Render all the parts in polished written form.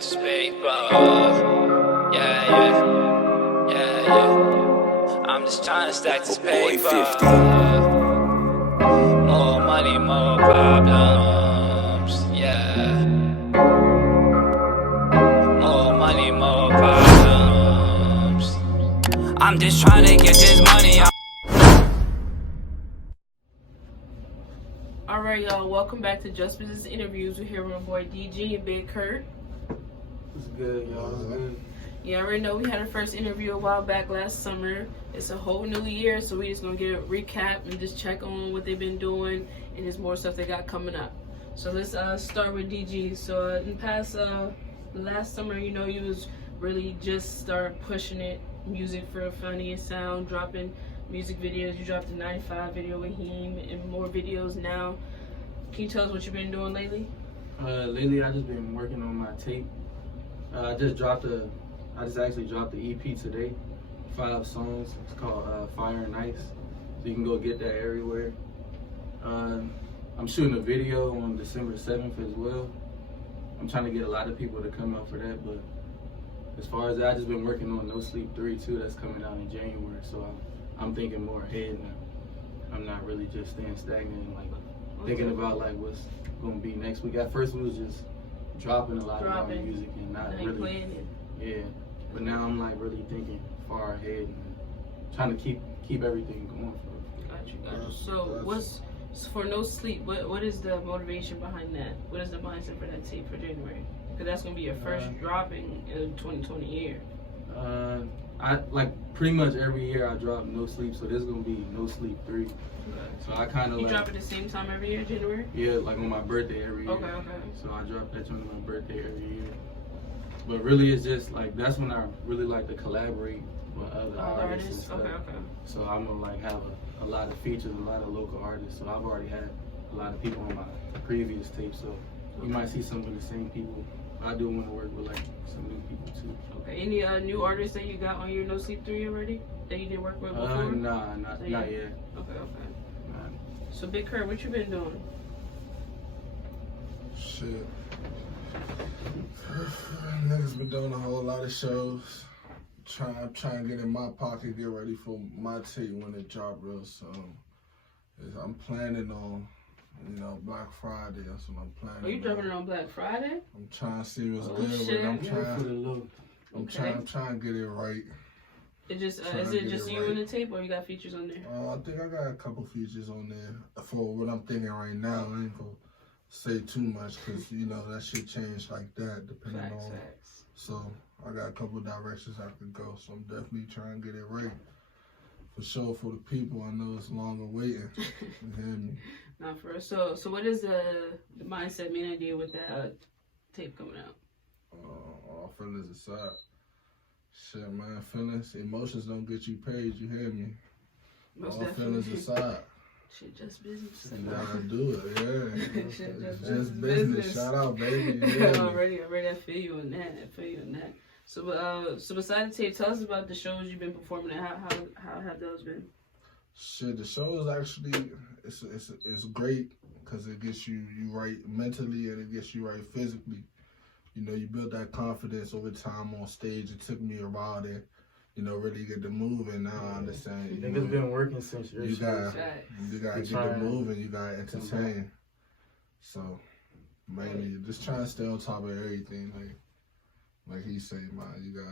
stack this paper. Yeah. I'm just trying to stack this paper. More money, more problems. Yeah. More money, more problems. I'm just trying to get this money. Alright, y'all, welcome back to Just Business Interviews. We're here with my boy DG and Big Curt. What's good, y'all? What's good? You already know we had our first interview a while back last summer. It's a whole new year, so we just gonna get a recap and just check on what they've been doing, and there's more stuff they got coming up. So let's start with DG. So in past last summer, you know, you was really just start pushing it, music for funny and sound, dropping music videos. You dropped a 95 video with him and more videos now. Can you tell us what you've been doing lately? Lately I just been working on my tape. I just actually dropped the EP today, 5 songs. It's called Fire and Ice. So you can go get that everywhere. I'm shooting a video on December 7th as well. I'm trying to get a lot of people to come out for that, but as far as that, I just been working on No Sleep 3 too. That's coming out in January, so I'm thinking more ahead now. I'm not really just staying stagnant and like thinking about like what's gonna be next week. At first we was just dropping a lot of our music and not really playing it. Yeah, but now I'm like really thinking far ahead and trying to keep everything going for Got you. So what's for No Sleep? What is the motivation behind that? What is the mindset for that tape for January? Because that's gonna be your first dropping in 2020 year. I like pretty much every year I drop No Sleep, so this is gonna be No Sleep 3. Okay. So I kind of you drop it the same time every year, January? Yeah, like on my birthday every year. Okay. So I drop that on my birthday every year. But really, it's just like that's when I really like to collaborate with other artists and stuff. Okay. So I'm gonna like have a lot of features, a lot of local artists. So I've already had a lot of people on my previous tape. So you might see some of the same people. I do want to work with like some new people too. Okay. Any new artists that you got on your No Sleep 3 already that you didn't work with before? Nah, not yet. Okay. Nah. So Big Curt, what you been doing? Shit. Niggas been doing a whole lot of shows. I'm trying to get in my pocket, get ready for my tape when it drop real soon. I'm planning on, Black Friday. That's what I'm planning. Are you dropping it on Black Friday? I'm trying to see what's good shit. I'm trying to get it right. It just is it just you in the tape, or you got features on there? I think I got a couple features on there for what I'm thinking right now. I ain't gonna say too much because that shit changed like that depending on. Facts. So I got a couple directions I could go. So I'm definitely trying to get it right. For sure, for the people, I know it's longer waiting. You hear me? Not for us. So what is the mindset, main idea with that tape coming out? All feelings aside. Shit, man, emotions don't get you paid, you hear me? Most all feelings aside. Shit, just business. You gotta do it, yeah. Shit, just business. Shout out, baby. Already, I feel you on that. So besides the tape, tell us about the shows you've been performing and how have those been? Shit, the show is actually it's great because it gets you right mentally and it gets you right physically. You build that confidence over time on stage. It took me a while to, really get the moving. Now I understand. I think it's been working since your you gotta get the moving. You gotta entertain. So, mainly just trying to stay on top of everything. Like he said, man, you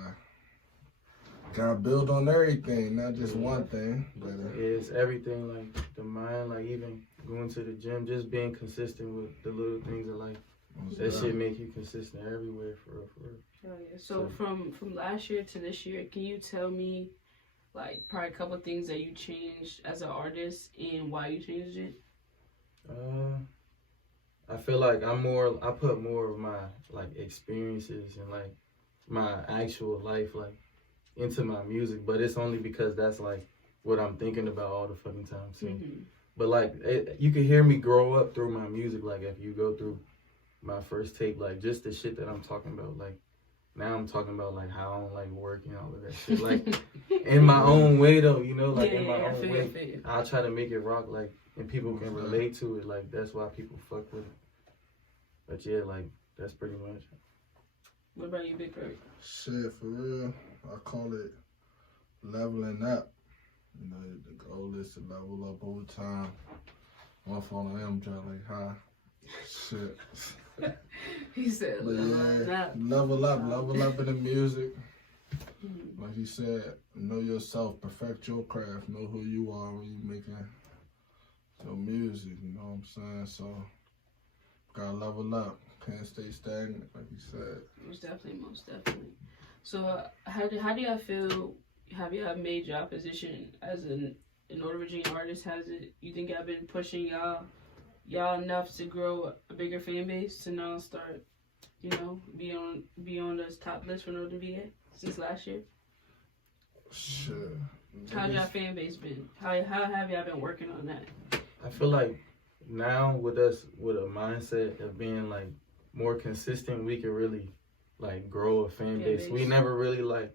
gotta build on everything, not just one thing. But it's everything, like the mind, like even going to the gym, just being consistent with the little things of life. That shit make you consistent everywhere, for real. Oh, yeah. So from last year to this year, can you tell me, like, probably a couple of things that you changed as an artist and why you changed it? I feel like I put more of my like experiences and like my actual life like into my music, but it's only because that's like what I'm thinking about all the fucking time too. Mm-hmm. But like you can hear me grow up through my music. Like if you go through my first tape, like just the shit that I'm talking about, like now I'm talking about like how I don't like work and all of that shit, like in my own way though, like in my own way. I try to make it rock, like, and people can relate to it, like that's why people fuck with it. But yeah, like that's pretty much. What about you, Big Curt? Shit, for real, I call it leveling up. You know, the goal is to level up over time. My phone, I am trying like high. Shit. He said, But yeah, level up in the music. Like you said, know yourself, perfect your craft, know who you are when you making your music, you know what I'm saying? So, gotta level up, can't stay stagnant, like you said. Most definitely. So, how do y'all feel, have y'all made y'all position as an Northern Virginia artist? Has it, you think y'all been pushing y'all enough to grow a bigger fan base to now start, you know, be on the top list for Northern VA since last year? Sure. How's y'all fan base been? How have y'all been working on that? I feel like now with us with a mindset of being like more consistent, we can really like grow a fan base. We never really like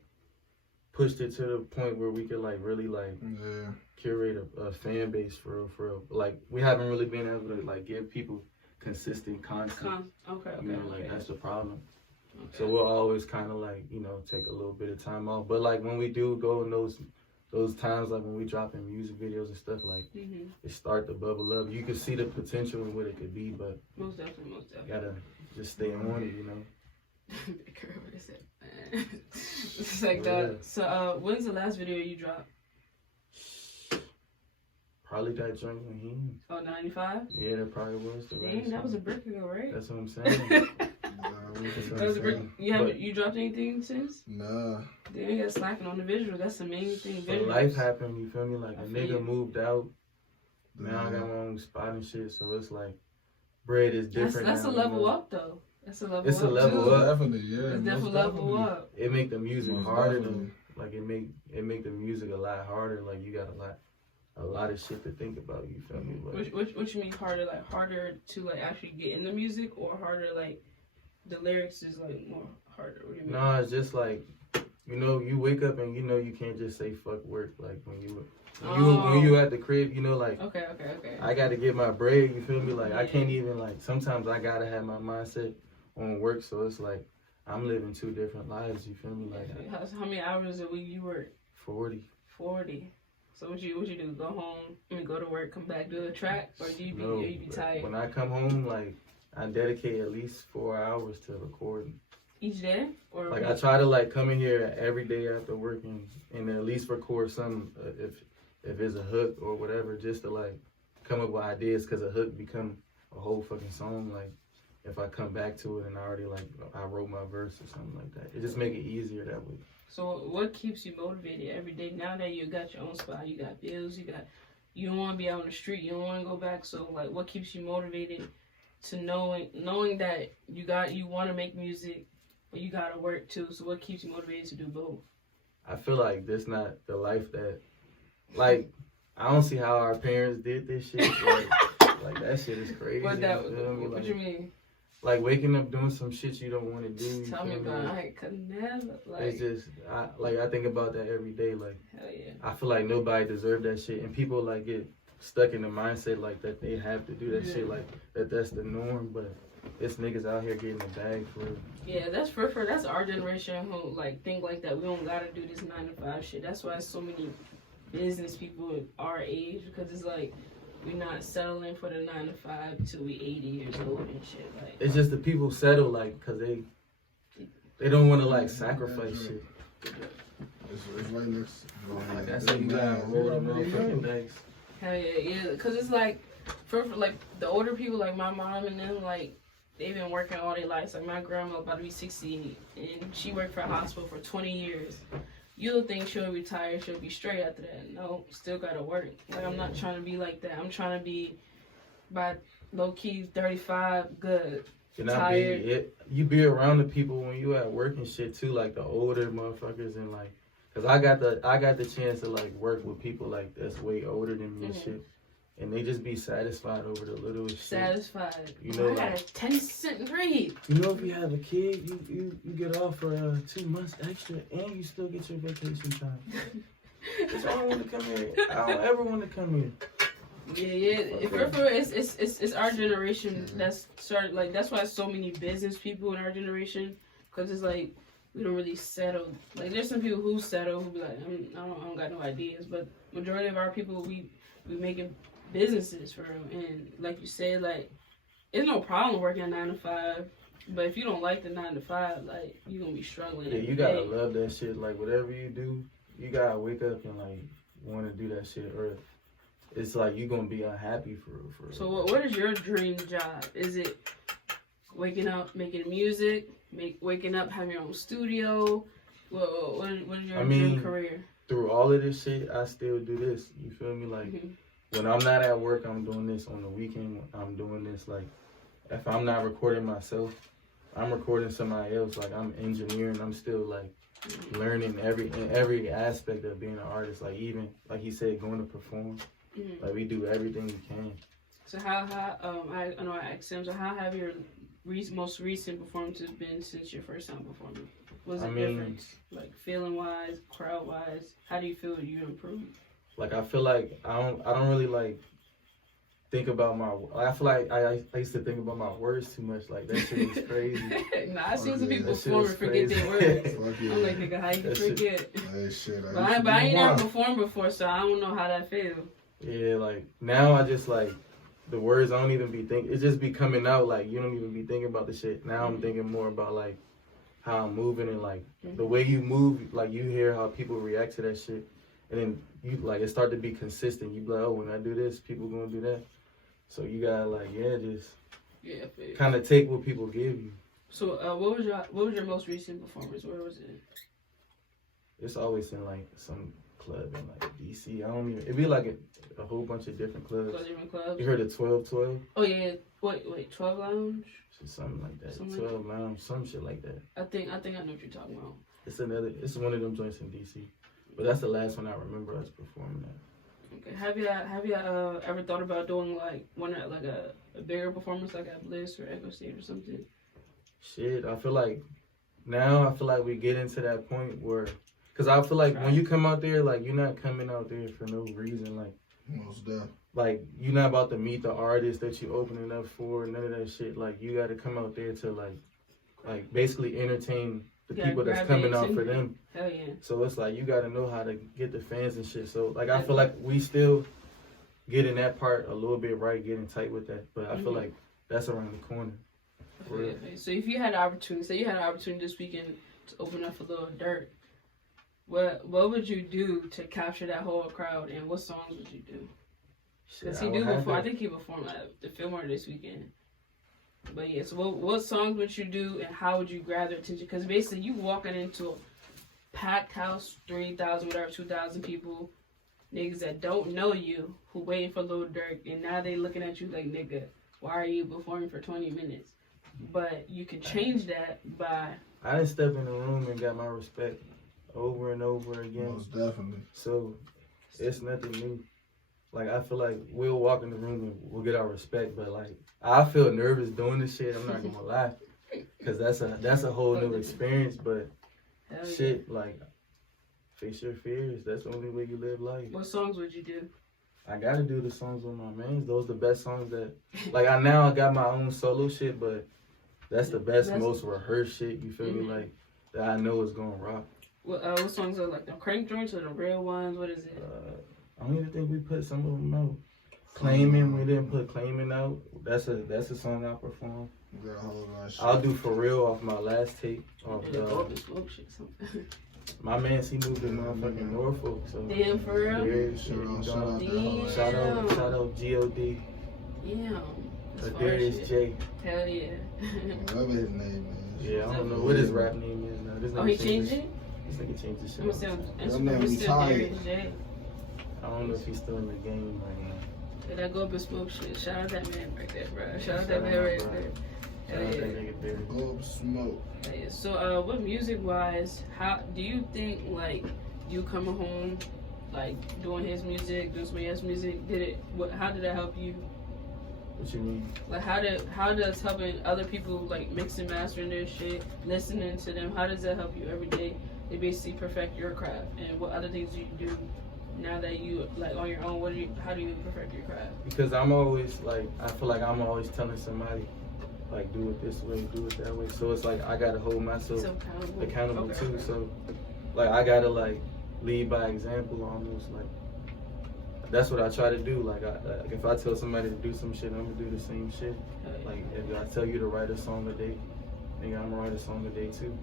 pushed it to the point where we could like really like curate a fan base for real. Like we haven't really been able to like give people consistent content. Okay. You know, like that's the problem. Okay. So we'll always kind of like, you know, take a little bit of time off. But like when we do go in those times, like when we drop in music videos and stuff, like it start to bubble up. You can see the potential in what it could be, but most definitely. Gotta just stay on it, you know. It's like that. So when's the last video you dropped? Probably that joint when he. Oh, 95? Yeah, that probably was. Dang, that was a brick ago, right? That's what I'm saying. That was a brick. You dropped anything since? Nah. Then you got slacking on the visual. That's the main thing. So life happened, you feel me? Like a nigga moved out. Now I got my own spot and shit, so it's like bread is different. That's now, a level up though. That's a level up. It's a level up. Definitely, yeah. It's definitely level up. It make the music harder than like it make the music a lot harder. Like you got a lot of shit to think about. You feel me? Like, which you mean harder? Like harder to like actually get in the music, or harder like the lyrics is like more harder? What do you mean? No, it's just like, you know, you wake up and you know you can't just say fuck work like when you at the crib, you know, like okay. I gotta get my bread, you feel me? Like I can't even like sometimes I gotta have my mindset on work, so it's like I'm living two different lives, you feel me? Like how many hours a week you work? 40. So what you do? Go home, go to work, come back, do the track, or do you be tired? When I come home, like I dedicate at least 4 hours to recording. Each day? Or like I try to like come in here every day after working and at least record some if it's a hook or whatever, just to like come up with ideas, because a hook become a whole fucking song. Like if I come back to it and I already like I wrote my verse or something like that, it just make it easier that way. So what keeps you motivated every day now that you got your own spot, you got bills, you don't want to be out on the street, you don't want to go back, so like what keeps you motivated to knowing that you want to make music, but you gotta work too? So what keeps you motivated to do both? I feel like this not the life that, like, I don't see how our parents did this shit. Like that shit is crazy. What you mean? Like waking up doing some shit you don't want to do. Tell me about it. I could never. Like, it's just I think about that every day. Like, hell yeah. I feel like nobody deserves that shit, and people like get stuck in the mindset like that they have to do that shit, like that's the norm. But it's niggas out here getting the bag for real. Yeah, that's that's our generation who like think like that. We don't gotta do this 9 to 5 shit. That's why so many business people our age, because it's like we're not settling for the 9 to 5 till we 80 years old and shit. Like it's just the people settle like because they don't want to like sacrifice shit. It's right next. Like that's how you gotta roll the motherfucking dice. Hell yeah, because it's like for like the older people like my mom and them, like they've been working all their lives. Like my grandma about to be 60 and she worked for a hospital for 20 years. You'll think she'll retire, she'll be straight after that. No, still gotta work. Like I'm not trying to be like that. I'm trying to be by low key 35, good. You be around the people when you at work and shit too, like the older motherfuckers, and like, cause I got the chance to like work with people like that's way older than me and shit. And they just be satisfied over the littlest shit. Satisfied. You know, I got a 10-cent rate. You know, if you have a kid, you get off for 2 months extra, and you still get your vacation time. That's why I don't want to come here. I don't ever want to come here. Yeah. It's our generation that's started like. That's why so many business people in our generation Because it's like, we don't really settle. Like, there's some people who settle, who be like, I don't got no ideas. But majority of our people, we making businesses for real. And like you said, like, it's no problem working a 9 to 5. But if you don't like the 9 to 5, like, you're going to be struggling. Yeah, you got to love that shit. Like, whatever you do, you got to wake up and, like, want to do that shit. Or it's like you're going to be unhappy for real. So what is your dream job? Is it waking up, making music? Waking up, having your own studio? What is your dream career? Through all of this shit, I still do this. You feel me? Like, when I'm not at work, I'm doing this. On the weekend, I'm doing this. Like, if I'm not recording myself, I'm recording somebody else. Like, I'm engineering. I'm still, like, learning every aspect of being an artist. Like, even, like he said, going to perform. Like, we do everything we can. So how I know I asked him, so how have your most recent performances been since your first time performing? Was it different? Like, feeling wise, crowd wise, how do you feel you improved? Like, I feel like I don't really like think about I feel like I used to think about my words too much. Like, that shit is crazy. Nah, I seen some people perform and forget their words. I'm like, nigga, how you forget? But I ain't never performed before, so I don't know how that feels. Yeah, like, now I just, like, the words I don't even be thinking. It just be coming out. Like, you don't even be thinking about the shit. Now I'm thinking more about, like, how I'm moving and, like, the way you move. Like, you hear how people react to that shit. And then you, like, it start to be consistent. You be like, oh, when I do this, people gonna do that. So you gotta, like, just kind of take what people give you. So what was your most recent performance? Where was it? It's always in, like, some club in, like, DC. It'd be like a whole bunch of different clubs. You heard of 1212? Oh yeah, wait, 12 Lounge? Something like that. 12 Lounge, some shit like that. I think I know what you're talking about. It's one of them joints in DC. But that's the last one I remember us performing at. Okay. Have you ever thought about doing like a bigger performance like at Bliss or Echo Stage or something? Shit, I feel like we get into that point where, cause I feel like when you come out there, like, you're not coming out there for no reason. Like, most definitely. Like, you're not about to meet the artist that you opening up for, none of that shit. Like, you got to come out there to like basically entertain the people that's coming out for them. Hell yeah. So it's like, you got to know how to get the fans and shit. So, like, I feel like we still getting that part a little bit right, getting tight with that. But I feel like that's around the corner. Okay. So if you had an opportunity, say you had an opportunity this weekend to open up for Lil Durk, what would you do to capture that whole crowd, and what songs would you do? Because I think he performed at the Fillmore this weekend. But yeah, so what songs would you do, and how would you grab their attention? Because basically you walking into a packed house, 3,000, whatever, 2,000 people, niggas that don't know you, who waiting for Lil Durk, and now they looking at you like, nigga, why are you performing for 20 minutes? But you can change that by... I done stepped in the room and got my respect over and over again. Most definitely. So it's nothing new. Like, I feel like we'll walk in the room and we'll get our respect, but, like, I feel nervous doing this shit. I'm not gonna lie, because that's a whole new experience. But shit, like, face your fears. That's the only way you live life. What songs would you do? I gotta do the songs with my mans. Those the best songs that, like, I got my own solo shit, but that's the best, most rehearsed shit. You feel me? Like, that I know is gonna rock. What songs are like the crank joints or the real ones? What is it? I don't even think we put some of them out. Claiming, we didn't put Claiming out. That's a song I perform. Yeah, hold on. I'll do For Real off my last tape. My man, he moved to motherfucking Norfolk. So damn, for real? Yeah, shout out G.O.D. Yeah. Darius J. Hell yeah. Whatever his name is. Yeah, I don't know what his rap name is now. This he changed it? This nigga changed his shit. I'm Darius J. I don't know if he's still in the game right now. Did I go up and smoke shit? Shout out that man right there, bro. Shout out that man right there. Shout out that nigga there. Go up smoke. Yeah. So, what music-wise, how do you think, like, you coming home, like, doing his music, doing somebody else's music, how did that help you? What you mean? Like, how does helping other people, like, mix and mastering their shit, listening to them, how does that help you every day to basically perfect your craft? And what other things do you do now that you, like, on your own? How do you perfect your craft? Because I'm always, like, I feel like I'm always telling somebody, like do it this way, do it that way. So it's like I gotta hold myself So accountable okay, too. okay. So like I gotta like lead by example almost. Like that's what I try to do. Like if I tell somebody to do some shit, I'm gonna do the same shit. Like if I tell you to write a song a day, nigga, I'm gonna write a song a day too.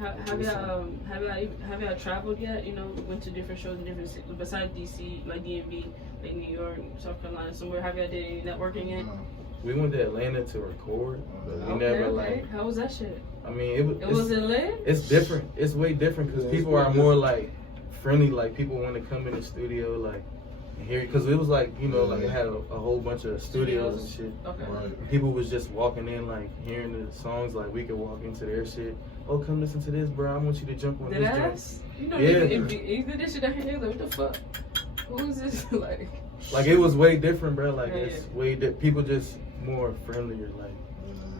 Have y'all traveled yet? You know, went to different shows in different cities besides DC, like DMV, like New York, South Carolina, somewhere. Have y'all did any networking yet? We went to Atlanta to record, but we Okay, never okay. like. How was that shit? I mean, It wasn't lit? It's different. It's way different because people are more like friendly. Like people want to come in the studio, like and hear, because it was like, you know, like it had a whole bunch of studios and shit. Okay. Right. People was just walking in, like hearing the songs. Like we could walk into their shit. Oh, come listen to this, bro. I want you to jump on Did this I joint. ask? You know, Yeah. you did this shit out here. Like, what the fuck? Who is this? Like it was way different, bro. Like Yeah, it's way people just more friendlier. Like,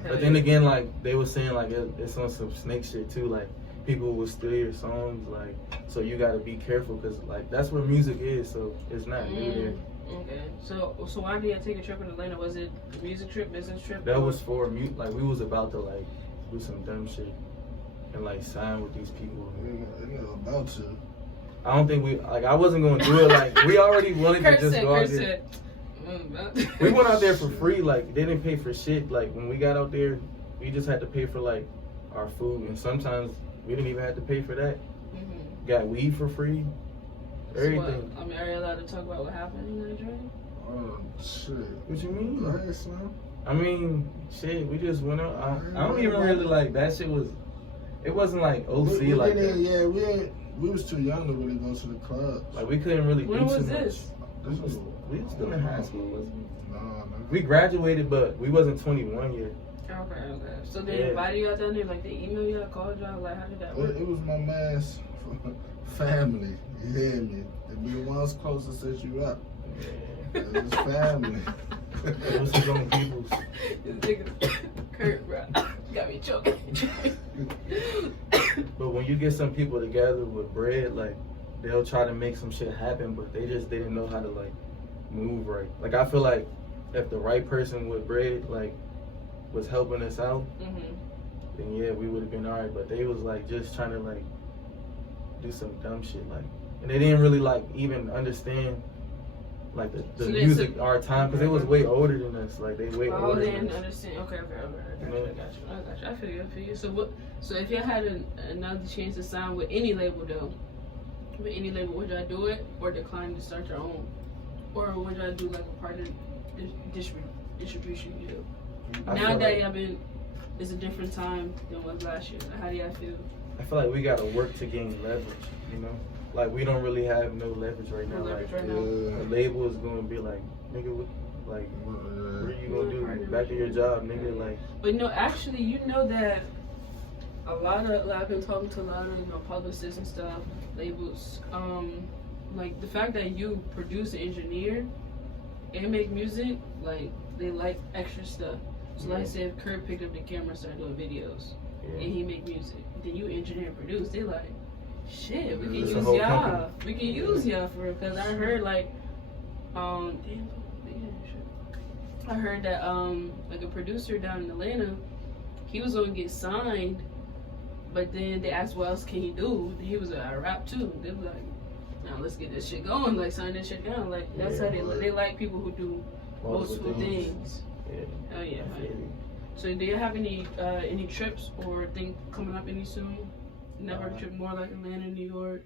Hell but then yeah. again, like they were saying, like it's on some snake shit too. Like people will steal your songs, like so you gotta be careful because like that's where music is. So it's not new there. Okay. So why did you take a trip in Atlanta? Was it a music trip, business trip? That was for mute. Like we was about to like do some dumb shit and like sign with these people. You're about to. I don't think I wasn't gonna do it. Like we already wanted to just go out there. We went out there for free. Like they didn't pay for shit. Like when we got out there, we just had to pay for like our food, and sometimes we didn't even have to pay for that. Mm-hmm. Got weed for free. Everything. So, I mean, are you allowed to talk about what happened in that joint? Oh shit. What you mean? Go ahead, son. I mean, shit. We just went out. I don't even really like that shit. It wasn't like OC we like didn't- that. Yeah, we was too young to really go to the club. Like we couldn't really When do was too this? much. We was still in high school, wasn't we? Nah. We graduated, but we wasn't 21 yet. Okay. So they invited you out down there? Like they emailed you, called you? Like how did that work? It was my man's family. You hear me? They be the ones closest to set you up. It was family. It was his own people's. This nigga Kurt, bro, got me choking. But when you get some people together with bread, like they'll try to make some shit happen, but they just didn't know how to like move right. Like I feel like if the right person with bread like was helping us out, then yeah, we would have been alright. But they was like just trying to like do some dumb shit, like, and they didn't really like even understand like the music, our time, because they was way older than us. Like they way older. They than didn't us. understand. Okay. I got you. I feel you. So if y'all had another chance to sign with any label though, would y'all do it or decline to start your own, or would y'all do like a partner distribution deal? Now that y'all been, it's a different time than was last year. How do y'all feel? I feel like we gotta work to gain leverage, you know? Like we don't really have no leverage right now. The label is gonna be like, nigga, what are you gonna do? Back to your job, nigga, like. But no, actually, you know that I've been talking to a lot of publicists and stuff, labels. Like the fact that you produce and engineer and make music, like they like extra stuff. So like say if Kurt picked up the camera and started doing videos, and he make music, then you engineer and produce, they like, shit, we can use y'all. We can use y'all for it. Cause I heard like, I heard that like a producer down in Atlanta, he was gonna get signed, but then they asked what else can he do. He was like, I rap too. They was like, now let's get this shit going. Like sign this shit down. Like that's how they like people who do multiple things. Yeah. Oh yeah. So do you have any trips or thing coming up any soon? Never trip more like Atlanta, New York,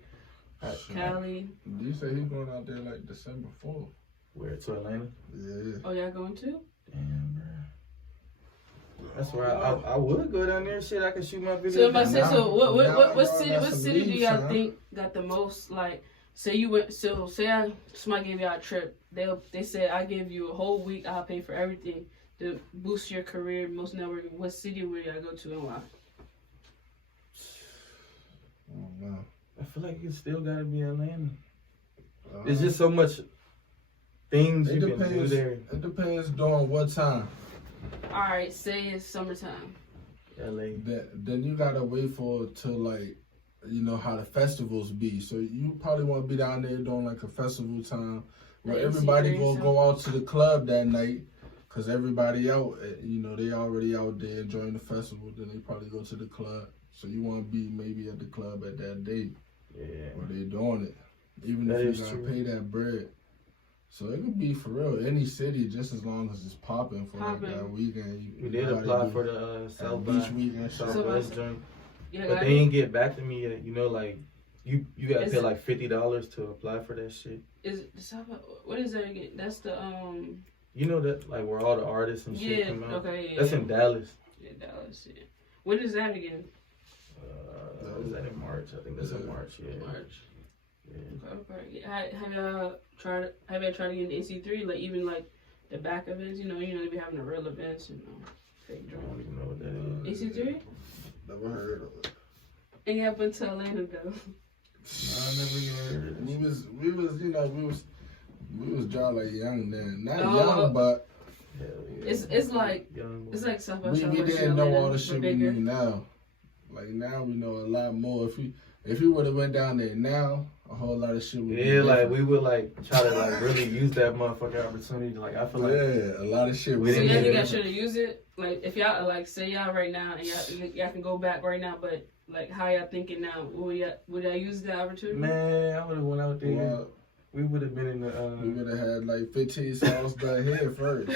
Cali. You say he's going out there like December 4th. Where, to Atlanta? Yeah. Oh, y'all going too? Damn, bro. That's where I would go down there. Shit, I could shoot my video. So if I say Now- what city do y'all son. think got the most like? Say you went. So say somebody gave y'all a trip. They said I give you a whole week. I'll pay for everything to boost your career, most networking. What city would y'all go to and why? Oh, no. I feel like it still gotta be Atlanta. There's just so much things you can do there. It depends during what time. All right, say it's summertime. LA. Then you gotta wait for it to like, you know how the festivals be. So you probably want to be down there during like a festival time where Like everybody NCAA gonna go out to the club that night. Cause everybody out, you know, they already out there enjoying the festival. Then they probably go to the club. So you want to be maybe at the club at that day. Yeah. Or they doing it. Even That if is you gotta true. pay that bread. So it could be for real any city, just as long as it's popping for like that weekend. We did apply for the South Beach by weekend. Southwest joint, Yeah, but they ain't get back to me yet. You know, like you gotta Is pay it- like $50 to apply for that shit. Is it what is that again? That's the You know that like where all the artists and shit yeah, come out. okay, yeah. That's in Dallas. Yeah, Dallas. Yeah. When is that again? Was that in March? I think that's in March. Yeah. March. Yeah. Okay. Have y'all tried to get into NC3? Like even like the back events, you know, they be having the real events, you know, fake I drum. don't even know what that is. NC3? Never heard of it. Ain't you been to Atlanta though? I never even heard of it. We was drawn like young then. Not Oh. young, but Hell yeah. It's like Young boy. it's like South by we Southwest. didn't know all the but shit we bigger. knew now. Like now we know a lot more. If we would have went down there now, a whole lot of shit would be Yeah, like different. we would like try to like really use that motherfucking opportunity. Like I feel like Yeah, a lot of shit. We So didn't y'all get think I it. should have used it? Like if y'all like say y'all right now and y'all can go back right now, but like how y'all thinking now? Would y'all use the opportunity? man, I would have went out there. Well, We would have been in we the. would have had like 15 songs done here first.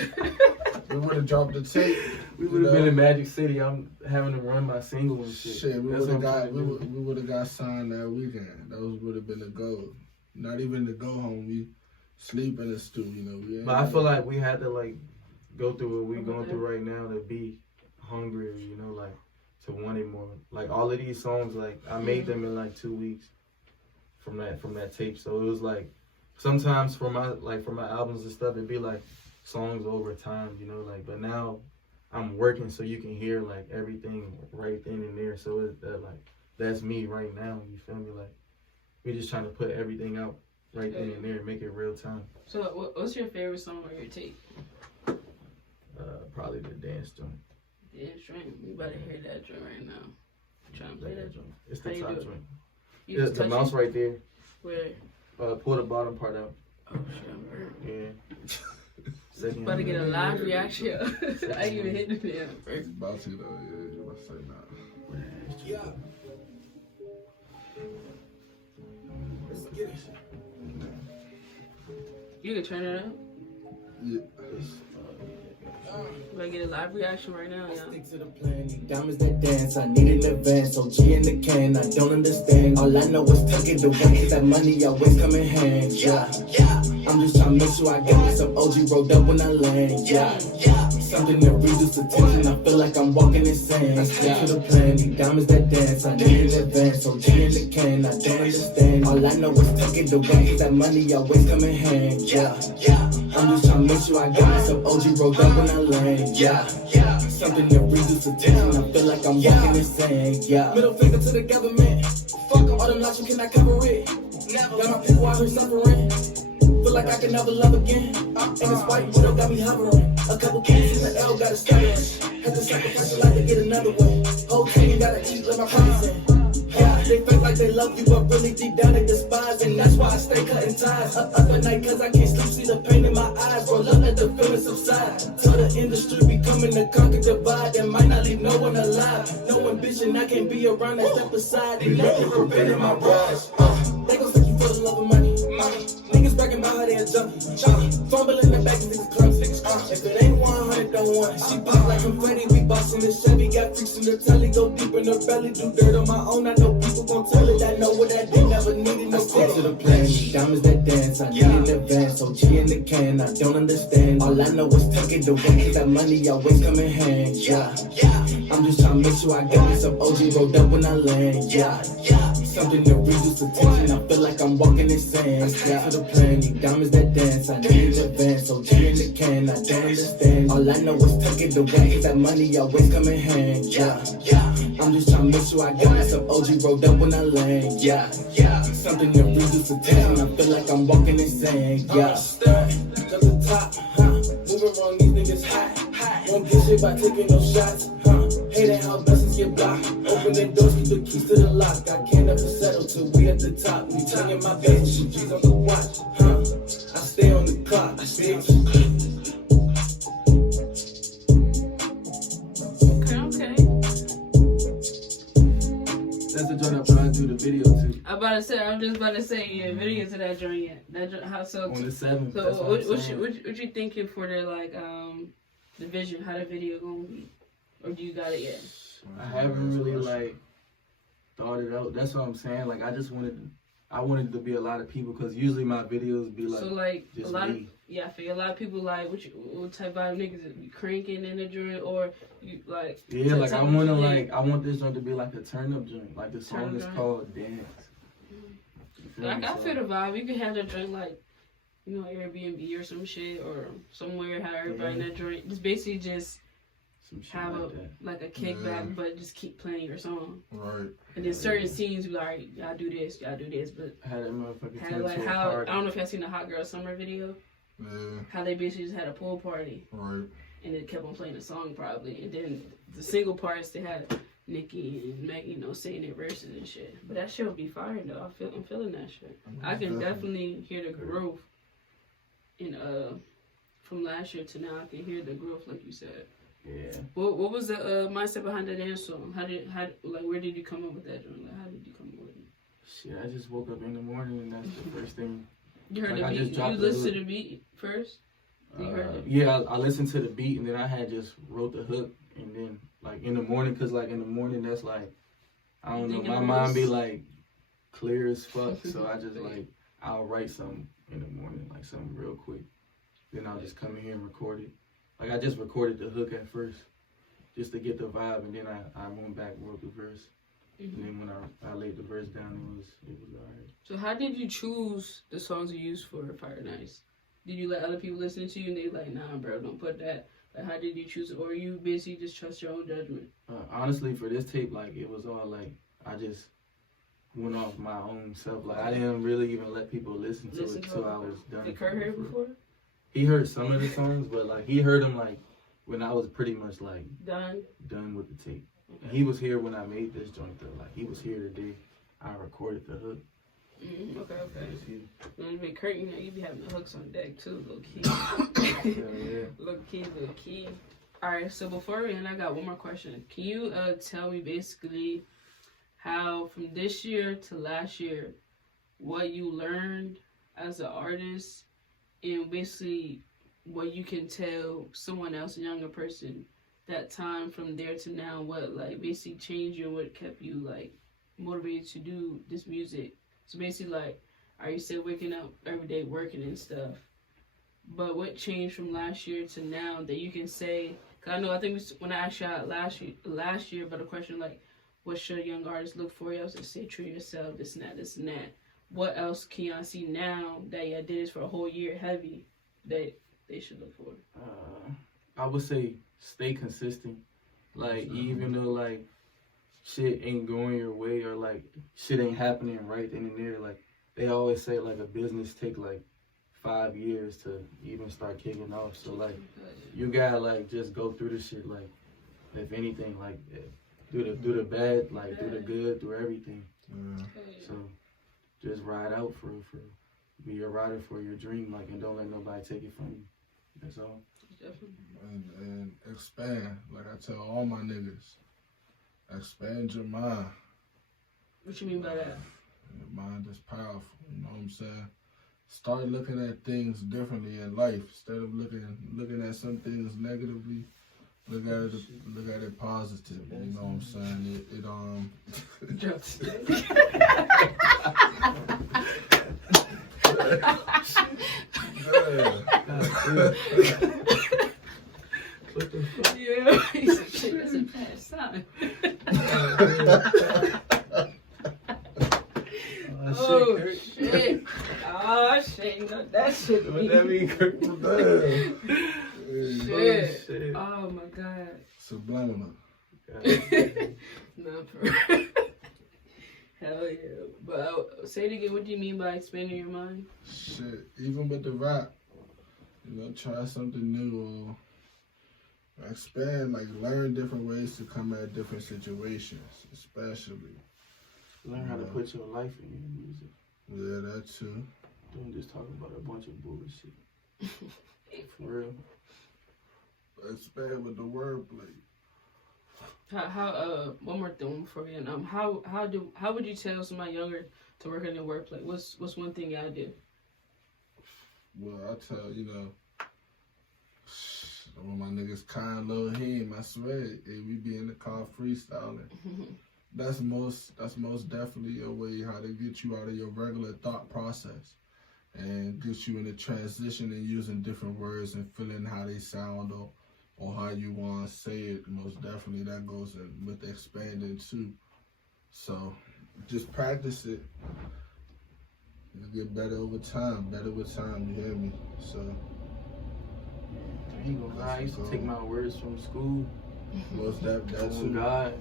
We would have dropped the tape. We would have been in Magic City. I'm having to run my single and shit. Shit, we That's would have what I'm got trying to do. we would have got signed that weekend. That would have been the goal. Not even to go home. We sleep in the studio. You know. We ain't But I gonna- feel like we had to like go through what we're going through right now to be hungrier. You know, like to want it more. Like all of these songs, like I made them in like 2 weeks from that tape. So it was like sometimes for my albums and stuff, it'd be like songs over time. You know, like but now I'm working so you can hear like everything right then and there. So it's that like that's me right now. You feel me? Like we're just trying to put everything out right then and there and make it real time. So what's your favorite song on your tape? Probably the dance joint. Yeah, Strength. We better hear that joint right now. Trying to play that joint. It's How the you top do it? joint. You Yeah, just the touch mouse it? right there. Where? Pull the bottom part out. Oh shit, I'm hurt. Yeah. Second. About to get a live reaction. I ain't even hit the damn first. About to though. Yeah, you must say that. Yeah. Let's get it. You can turn it up. Yeah. About to get a live reaction right now, y'all. Stick to the plan. Need diamonds that dance. I need an advance. OG in the can. I don't understand. All I know is tuck it away. Cause that money always come in hand. Yeah. I'm just trying to make sure I got me some OG rolled up when I land. Yeah. Something that reduces attention. I feel like I'm walking insane. I stick to the plan. Need diamonds that dance. I need an advance. OG in the can. I don't understand. All I know is tuck it away. Cause that money always come in hand. Yeah. I'm just trying to make sure I got me some OG rolled up when I land. Yeah. Something that reduces attention. I feel like I'm walking insane. Yeah. Middle finger to the government. Fuck all them lies, you cannot cover it. Got my people out here suffering. Feel like I can never love again. And this white widow got me hovering. A couple kids in the L got a stuttering. Had to sacrifice a life to get another one. Whole team gotta eat, let my promise in. Yeah, they fake like they love you, but really deep down they despise. And that's why I stay cutting ties. Up at night, cause I can't sleep, see the pain in my eyes. Roll up, let the feelings subside. Tell the industry we coming to conquer divide. That might not leave no one alive. No ambition, I can't be around that step aside. They nothing preventing my rise. They gon' take you for the love of money. Niggas bragging about how they a junkie. Fumble in the back, niggas clumsy. If it ain't 100, don't want it. She pop like confetti, we boxing the Chevy. Got freaks in the telly, go deep in her belly. Do dirt on my own, I know people gon' tell it. I know what I did, never needed no stick to the plan. Diamonds that dance, I need an advance. OG in the can, I don't understand. All I know is tuck it away, cause that money always come in hand. Yeah. I'm just trying to make sure I got me some OG rolled up when I land. Yeah. Something that reduces attention. I feel like I'm walking in sand. Stick to the plan. Need diamonds that dance. I need an advance. OG in the can. I don't understand. All I know is tuck it away. Cause that money always come in hand. Yeah. I'm just trying to make sure I got me some OG rolled up when I land. Yeah. Something that reduces attention. I feel like I'm walking in sand. Yeah. To the top. Moving wrong, these niggas hot. Won't get shit by taking no shots. Hating how blessings get blocked. Open the doors, keep the keys to the lock. I can't ever settle till we at the top. We turning my baby, shoot G's on the watch. I stay on the clock, bitch. video too. I'm just about to say, yeah, video to that joint yet. How so? On the 7th. So that's what you thinking for the like the vision? How the video gonna be? Or do you got it yet? I haven't really like thought it out. That's what I'm saying. Like I wanted it to be a lot of people because usually my videos be like so like just a lot me. I feel a lot of people like what type of niggas that be cranking in the joint or you like like I want this joint to be like a turn up joint. Like the song is called Dance. Like I feel the vibe. You can have that joint like Airbnb or some shit or somewhere have everybody in that joint. Just basically just have like a kickback, but just keep playing your song. Right. And then certain scenes, be like, y'all do this, but had that motherfucker had like how I don't know if y'all seen the Hot Girl Summer video. Yeah. How they basically just had a pool party. Right. And it kept on playing the song probably, and then the single parts they had Nicki and Maggie, saying their verses and shit. But that shit would be fire though. I'm feeling that shit. I can definitely hear the growth in from last year to now. I can hear the growth like you said. Yeah. What was the mindset behind the dance song? Where did you come up with that? Like, how did you come up with it? Shit, I just woke up in the morning and that's the first thing. You heard the beat? You listened to the beat first? You heard it? Yeah, I listened to the beat and then I had just wrote the hook and then like in the morning, cause like in the morning that's like, I don't know, my mind be like clear as fuck. So I just like, I'll write something in the morning, like something real quick. Then I'll just come in here and record it. Like I just recorded the hook at first, just to get the vibe, and then I went back and wrote the verse. And then when I laid the verse down, it was alright. So how did you choose the songs you used for Fire Nice? Did you let other people listen to you and they like, nah, bro, don't put that? Like how did you choose it, or you basically just trust your own judgment? Honestly, for this tape, like it was all like I just went off my own self. Like I didn't really even let people listen to it until I was done. Did Curt hear it before? He heard some of the songs, but like he heard them like when I was pretty much like done with the tape. Okay. He was here when I made this joint though. Like he was here the day I recorded the hook. Okay. Big Curt, you be having the hooks on deck too, low key. Yeah. Low key. All right. So before we end, I got one more question. Can you tell me basically how from this year to last year, what you learned as an artist? And basically, what you can tell someone else, a younger person, that time from there to now, what like basically changed you, what kept you like motivated to do this music. So basically, like, are you still waking up every day working and stuff? But what changed from last year to now that you can say? Cause I think when I asked you out last year, but a question like, what should a young artist look for? I was like, say true to yourself, this and that. What else can y'all see now that y'all did this for a whole year heavy that they should look for? I would say stay consistent. Like even though like shit ain't going your way or like shit ain't happening right then and there, like they always say like a business take like 5 years to even start kicking off. So like you gotta like just go through the shit. Like if anything, like do the bad, like do the good, do everything. So just ride out for be a rider for your dream, like, and don't let nobody take it from you. That's all. And expand, like I tell all my niggas, expand your mind. What you mean by that? Your mind is powerful. You know what I'm saying? Start looking at things differently in life instead of looking at some things negatively. Look at it positive. You know what I'm saying? What the fuck? Yeah, he said, shit, that's a bad sign. Oh, shit. Oh, shit. No, that shit. What that mean, Curt? Shit. Oh, my God. Subliminal. No, for real. Hell yeah. But say it again. What do you mean by expanding your mind? Shit. Even with the rap, try something new or expand, like learn different ways to come at different situations, especially. Learn how to put your life in your music. Yeah, that too. Don't just talk about a bunch of bullshit. For real. Expand with the wordplay. How one more thing before we end. How would you tell somebody younger to work in the workplace? What's one thing y'all do? Well, I tell when my niggas kind low him, I swear, we be in the car freestyling. That's most definitely a way how to get you out of your regular thought process and get you in a transition and using different words and feeling how they sound or how you want to say it. Most definitely that goes in with expanding too. So just practice it. You'll get better with time, you hear me? So I ain't gonna lie, I used to take my words from school. most that Oh too. God.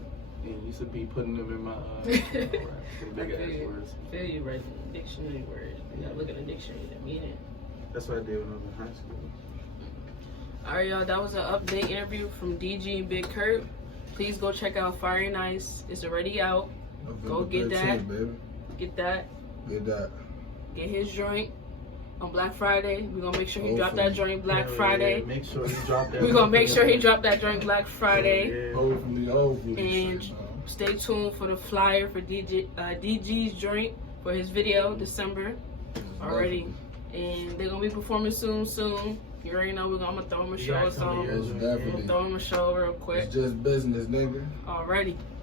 And used to be putting them in my big ass words. I feel you right. Dictionary words. You gotta look at the dictionary to mean it. That's what I did when I was in high school. Alright, y'all, that was an update interview from DG and Big Curt. Please go check out Fire and Ice. It's already out. Go get that. Baby. Get that. Get that. Get his joint on Black Friday. We're gonna make sure he drop Hopefully. that joint Black Yeah, Friday. yeah, make sure you drop that. We're gonna make sure he drop that joint Black Friday. Yeah. Hopefully. And stay tuned for the flyer for DG's joint for his video December already. And they're gonna be performing soon. You already know I'm gonna throw him a show or something. Most definitely. Throw him a show real quick. It's just business, nigga. Alrighty.